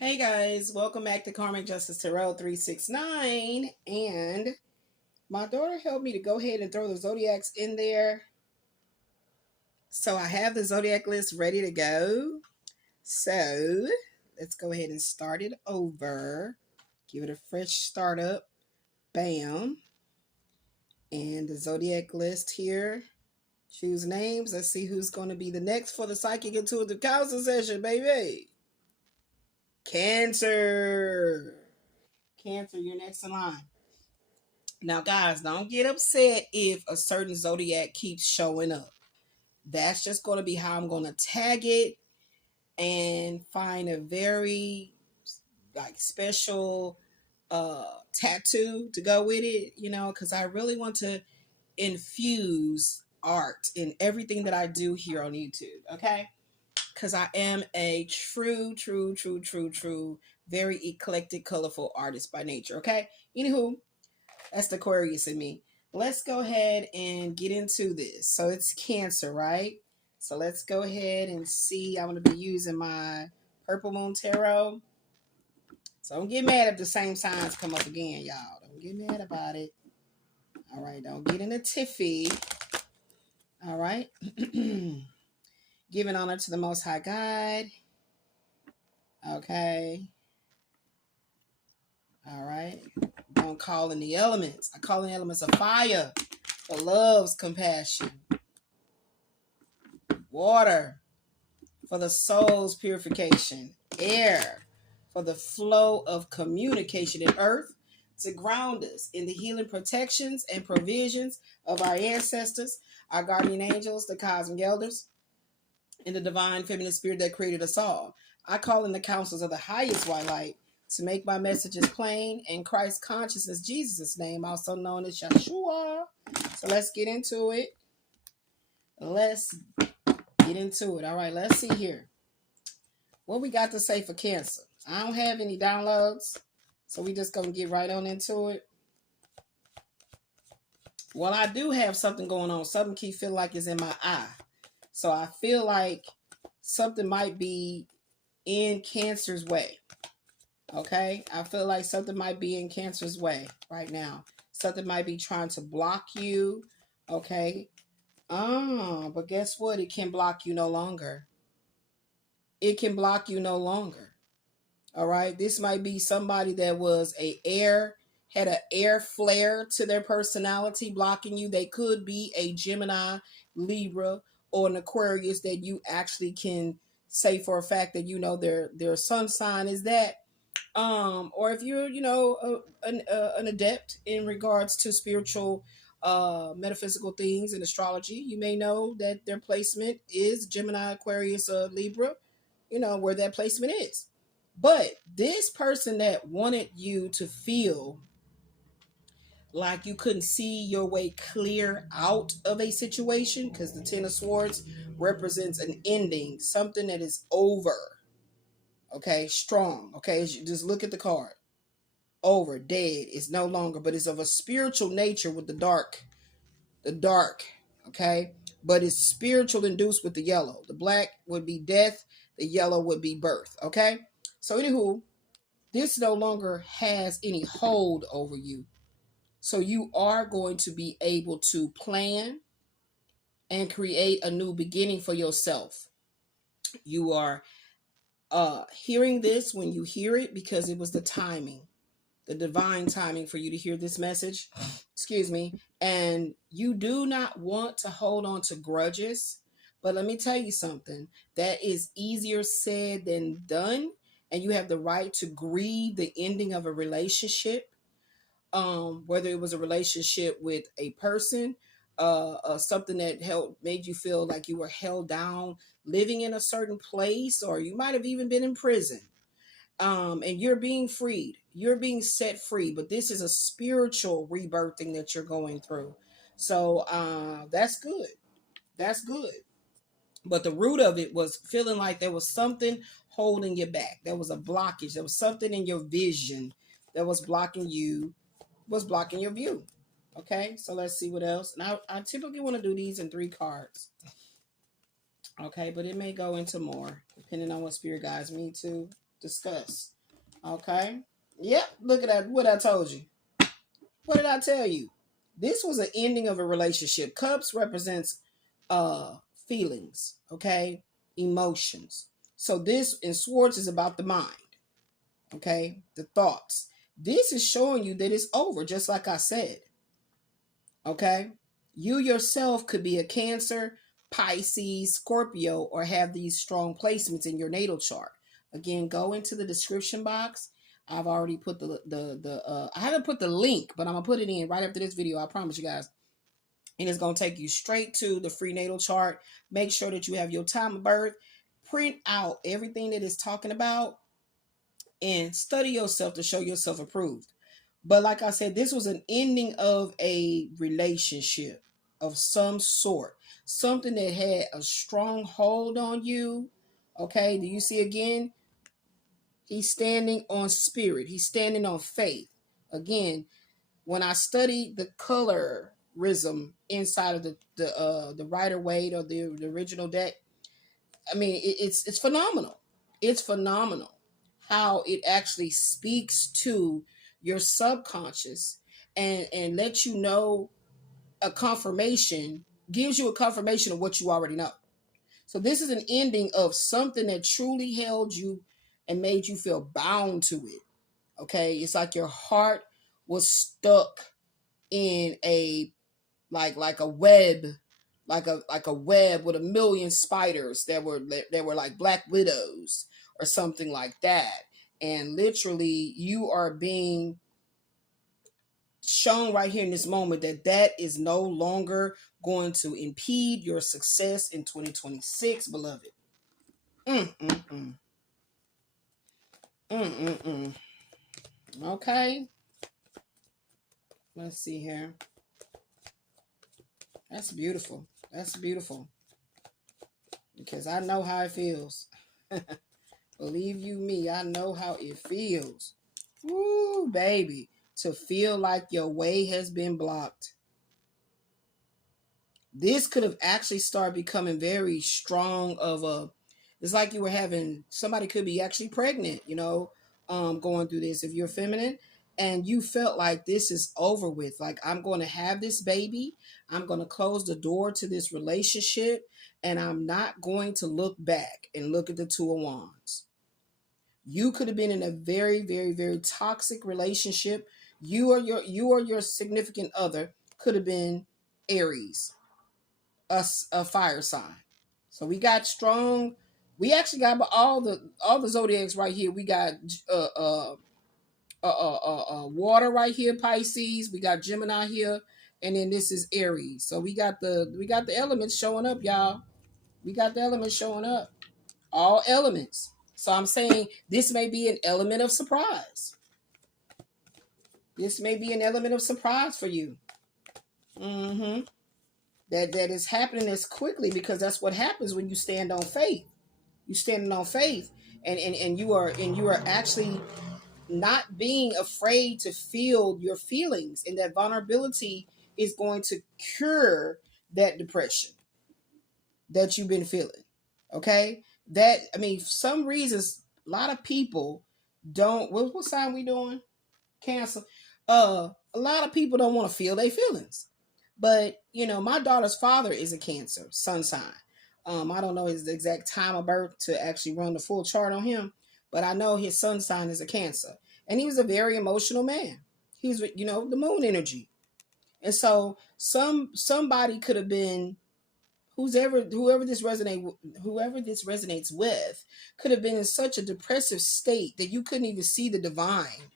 Hey guys, welcome back to Karmic Justice Tarot 369. And my daughter helped me to go ahead and throw the zodiacs in there. So I have the zodiac list ready to go. So let's go ahead and start it over. Give it a fresh start up. Bam. And the zodiac list here. Choose names. Let's see who's going to be the next for the Psychic Intuitive Counseling session, baby. Cancer. Cancer, you're next in line. Now, guys, don't get upset if a certain zodiac keeps showing up. That's just going to be how I'm going to tag it and find a very special tattoo to go with it, because I really want to infuse art in everything that I do here on YouTube, okay? Because I am a true, very eclectic, colorful artist by nature, okay? Anywho, that's the Aquarius in me. Let's go ahead and get into this. So it's Cancer, right? So let's go ahead and see. I'm going to be using my Purple Moon Tarot. So don't get mad if the same signs come up again, y'all. Don't get mad about it. All right, don't get in a tiffy. All right. Giving honor to the Most High God. Okay. All right. Don't call in the elements. I call in the elements of fire for love's compassion. Water for the soul's purification. Air for the flow of communication. In earth to ground us in the healing protections and provisions of our ancestors, our guardian angels, the cosmic elders, and the divine feminine spirit that created us all. I call in the counsels of the highest white light to make my messages plain in Christ consciousness, Jesus' name, also known as Yeshua. So let's get into it. Let's get into it. All right, let's see here. What we got to say for Cancer? I don't have any downloads, so we just gonna get right on into it. Well, I do have something going on. Something keep feeling like it's in my eye. So I feel like something might be in Cancer's way. Okay? I feel like something might be in Cancer's way right now. Something might be trying to block you. Okay? But guess what? It can block you no longer. It can block you no longer. All right? This might be somebody that was had an air flare to their personality blocking you. They could be a Gemini, Libra, or an Aquarius that you actually can say for a fact that their sun sign is that. Or if you're an adept in regards to spiritual metaphysical things and astrology, you may know that their placement is Gemini, Aquarius, or Libra, where that placement is. But this person that wanted you to feel like you couldn't see your way clear out of a situation, because the Ten of Swords represents an ending, something that is over. Okay, strong. Okay, just look at the card. Over, dead, is no longer, but it's of a spiritual nature with the dark. Okay, but it's spiritual induced with the yellow. The black would be death, the yellow would be birth. Okay, so anywho, this no longer has any hold over you. So you are going to be able to plan and create a new beginning for yourself. You are hearing this when you hear it because it was the timing, the divine timing for you to hear this message. Excuse me. And you do not want to hold on to grudges. But let me tell you something. That is easier said than done. And you have the right to grieve the ending of a relationship. Whether it was a relationship with a person, something that made you feel like you were held down, living in a certain place, or you might have even been in prison. And you're being freed. You're being set free. But this is a spiritual rebirthing that you're going through. So that's good. That's good. But the root of it was feeling like there was something holding you back. There was a blockage. There was something in your vision that was blocking your view. Okay, so let's see what else. Now, I typically want to do these in 3 cards. Okay, but it may go into more, depending on what spirit guides me to. Discuss. Okay. Yep. Look at that. What I told you. What did I tell you? This was an ending of a relationship. Cups represents feelings, okay? Emotions. So this in Swords is about the mind, okay? The thoughts. This is showing you that it's over, just like I said. Okay? You yourself could be a Cancer, Pisces, Scorpio, or have these strong placements in your natal chart. Again, go into the description box. I've already put I haven't put the link, but I'm gonna put it in right after this video. I promise you guys. And it's gonna take you straight to the free natal chart. Make sure that you have your time of birth. Print out everything that it's talking about and study yourself to show yourself approved. But like I said, this was an ending of a relationship of some sort, something that had a strong hold on you. Okay, do you see again? He's standing on spirit, he's standing on faith. Again, when I studied the colorism inside of the Rider Waite or the original deck, I mean, it's phenomenal. It's phenomenal how it actually speaks to your subconscious and lets you know a confirmation, gives you a confirmation of what you already know. So this is an ending of something that truly held you and made you feel bound to it. Okay, it's like your heart was stuck in a like a web, like a web with a million spiders that were like black widows or something like that. And literally you are being shown right here in this moment that that is no longer going to impede your success in 2026, beloved. Mm-mm-mm. Mm-mm-mm. Okay, let's see here. That's beautiful. That's beautiful. Because I know how it feels. Believe you me, I know how it feels. Woo, baby. To feel like your way has been blocked. This could have actually started becoming very strong of a, it's like you were having, somebody could be actually pregnant, going through this if you're feminine, and you felt like this is over with. Like, I'm going to have this baby. I'm going to close the door to this relationship, and I'm not going to look back and look at the Two of Wands. You could have been in a very, very, very toxic relationship. You or your significant other could have been Aries, a fire sign. So we got strong. We actually got all the zodiacs right here. We got water right here, Pisces. We got Gemini here, and then this is Aries. So we got the elements showing up, y'all. We got the elements showing up. All elements. So I'm saying this may be an element of surprise. This may be an element of surprise for you. Mm-hmm. That is happening as quickly because that's what happens when you stand on faith. You standing on faith, and you are actually not being afraid to feel your feelings, and that vulnerability is going to cure that depression that you've been feeling. Okay, that I mean, for some reasons, a lot of people don't. What sign we doing? Cancer. A lot of people don't want to feel their feelings. But my daughter's father is a Cancer sun sign. I don't know his exact time of birth to actually run the full chart on him, but I know his sun sign is a Cancer, and he was a very emotional man. He's the moon energy, and so somebody could have been whoever this resonates with could have been in such a depressive state that you couldn't even see the divine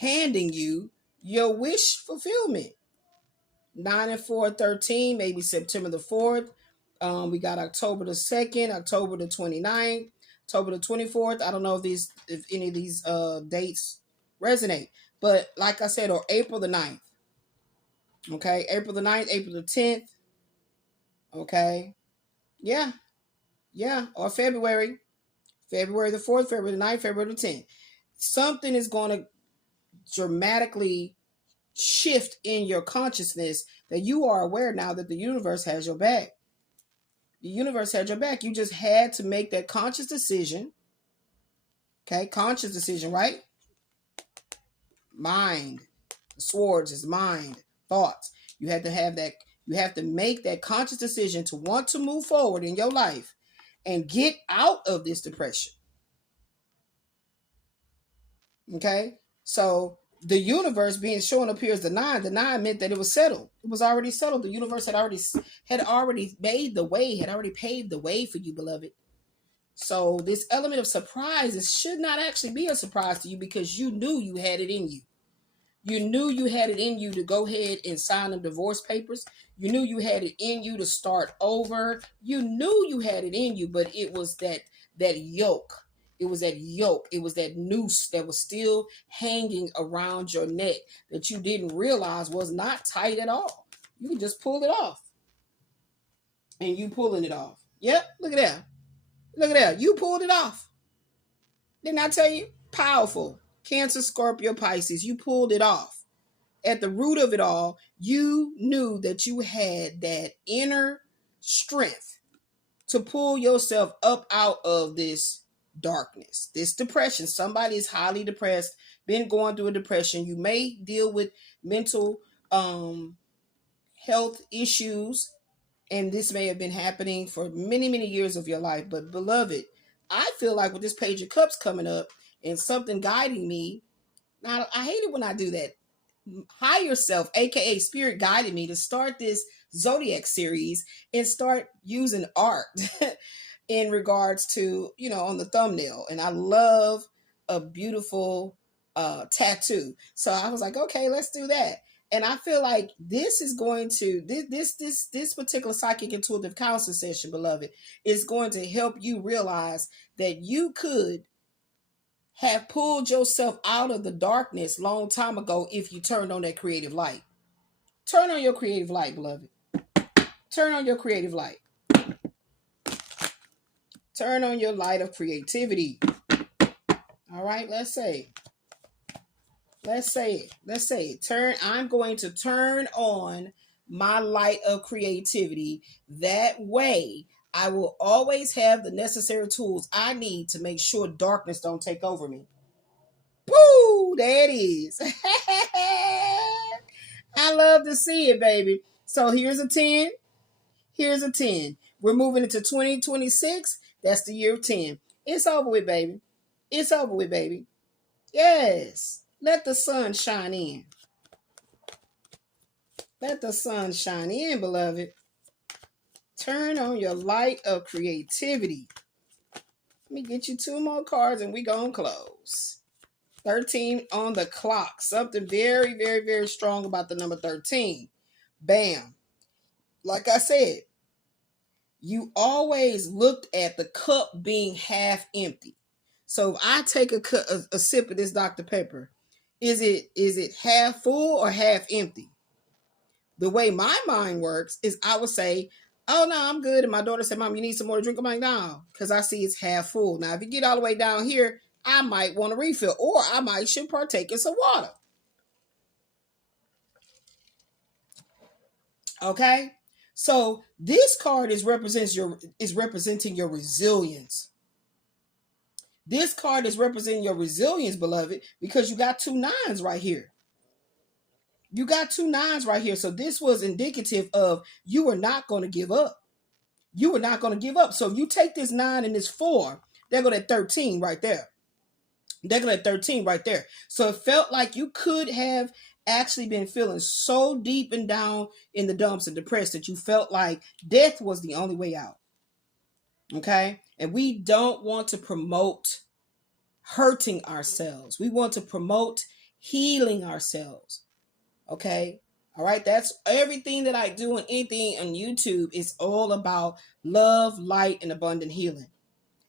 handing you your wish fulfillment. 9 and 4, 13, maybe September the 4th. We got October the 2nd, October the 29th, October the 24th. I don't know if any of these dates resonate. But like I said, or April the 9th. Okay, April the 9th, April the 10th. Okay. Yeah. Yeah. Or February. February the 4th, February the 9th, February the 10th. Something is going to dramatically shift in your consciousness that you are aware now that the universe has your back. The universe had your back. You just had to make that conscious decision Okay, conscious decision, right? Mind. The swords is mind, thoughts. You have to have that. You have to make that conscious decision to want to move forward in your life and get out of this depression. Okay, so the universe being shown up here as the nine. The nine meant that it was settled. It was already settled. The universe had already made the way, had already paved the way for you, beloved. So this element of surprise, it should not actually be a surprise to you because you knew you had it in you. You knew you had it in you to go ahead and sign them divorce papers. You knew you had it in you to start over. You knew you had it in you, but it was that yoke. It was that yoke. It was that noose that was still hanging around your neck that you didn't realize was not tight at all. You can just pull it off. And you pulling it off. Yep, look at that. Look at that. You pulled it off. Didn't I tell you? Powerful. Cancer, Scorpio, Pisces. You pulled it off. At the root of it all, you knew that you had that inner strength to pull yourself up out of this darkness, this depression. Somebody is highly depressed, been going through a depression. You may deal with mental health issues, and this may have been happening for many, many years of your life. But beloved, I feel like with this Page of Cups coming up and something guiding me, now I hate it when I do that. Higher self, aka spirit, guided me to start this zodiac series and start using art in regards to, on the thumbnail. And I love a beautiful tattoo. So I was like, okay, let's do that. And I feel like this is going to this particular psychic intuitive counseling session, beloved, is going to help you realize that you could have pulled yourself out of the darkness long time ago if you turned on that creative light. Turn on your creative light, beloved. Turn on your creative light. Turn on your light of creativity. All right, let's say it. I'm going to turn on my light of creativity. That way, I will always have the necessary tools I need to make sure darkness don't take over me. Woo! There it is. I love to see it, baby. So here's a 10. Here's a 10. We're moving into 2026. That's the year of 10. It's over with, baby. It's over with, baby. Yes. Let the sun shine in. Let the sun shine in, beloved. Turn on your light of creativity. Let me get you 2 more cards and we gonna close. 13 on the clock. Something very, very, very strong about the number 13. Bam. Like I said, you always looked at the cup being half empty. So if I take a sip of this Dr. Pepper, is it half full or half empty? The way my mind works is I would say, oh, no, I'm good. And my daughter said, Mom, you need some more to drink? I'm like, no, because I see it's half full. Now, if you get all the way down here, I might want to refill, or I might should partake in some water. Okay? So this card is representing your resilience. This card is representing your resilience, beloved, because you got 2 nines right here. You got 2 nines right here. So this was indicative of you were not going to give up. You were not going to give up. So if you take this 9 and this 4, there go that 13 right there. There go that 13 right there. So it felt like you could have actually been feeling so deep and down in the dumps and depressed that you felt like death was the only way out. Okay? And we don't want to promote hurting ourselves. We want to promote healing ourselves. Okay? All right? That's everything that I do and anything on YouTube is all about love, light, and abundant healing.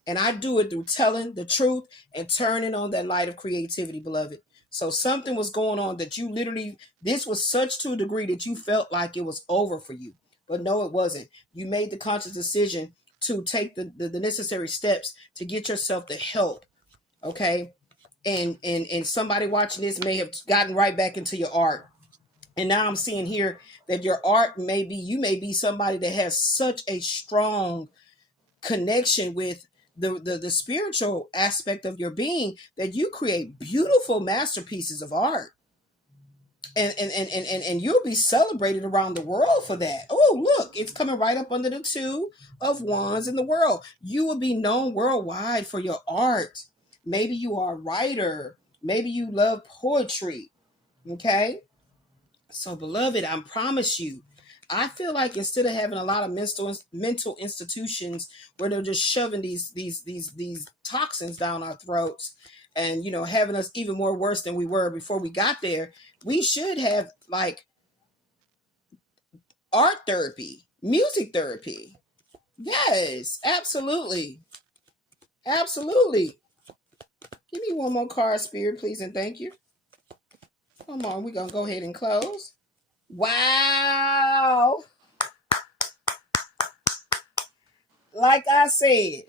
And I do it through telling the truth and turning on that light of creativity, beloved. So something was going on that you literally, this was such to a degree that you felt like it was over for you. But no, it wasn't. You made the conscious decision to take the necessary steps to get yourself the help. Okay? And somebody watching this may have gotten right back into your art. And now I'm seeing here that your art you may be somebody that has such a strong connection with the spiritual aspect of your being, that you create beautiful masterpieces of art. And you'll be celebrated around the world for that. Oh, look, it's coming right up under the two of wands in the world. You will be known worldwide for your art. Maybe you are a writer. Maybe you love poetry. Okay? So, beloved, I promise you, I feel like instead of having a lot of mental institutions where they're just shoving these toxins down our throats, and having us even more worse than we were before we got there, we should have like art therapy, music therapy. Yes, absolutely, absolutely. Give me one more card, Spirit, please, and thank you. Come on, we're gonna go ahead and close. Wow. Like I said,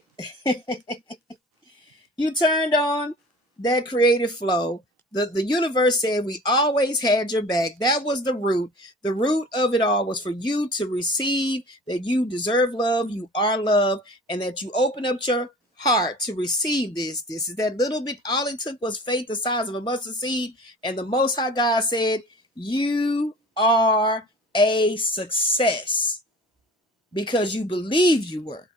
you turned on that creative flow. The universe said we always had your back. That was the root. The root of it all was for you to receive that you deserve love, you are love, and that you open up your heart to receive this. This is that little bit. All it took was faith the size of a mustard seed. And the Most High God said, you are a success because you believed you were.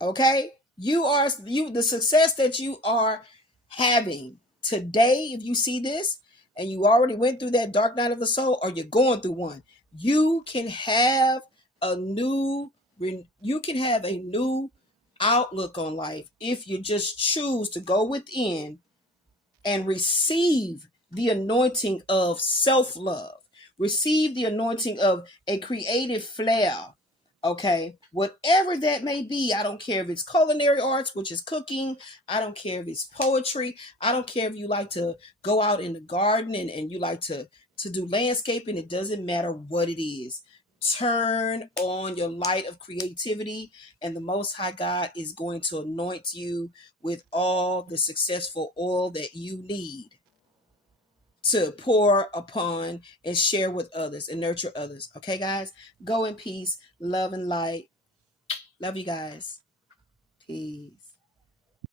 Okay? The success that you are having today, if you see this and you already went through that dark night of the soul, or you're going through one, you can have a new outlook on life if you just choose to go within and receive the anointing of self-love. Receive the anointing of a creative flair. Okay, whatever that may be, I don't care if it's culinary arts, which is cooking. I don't care if it's poetry. I don't care if you like to go out in the garden and you like to do landscaping. It doesn't matter what it is. Turn on your light of creativity, and the Most High God is going to anoint you with all the successful oil that you need to pour upon and share with others and nurture others. Okay, guys? Go in peace, love and light. Love you guys. Peace.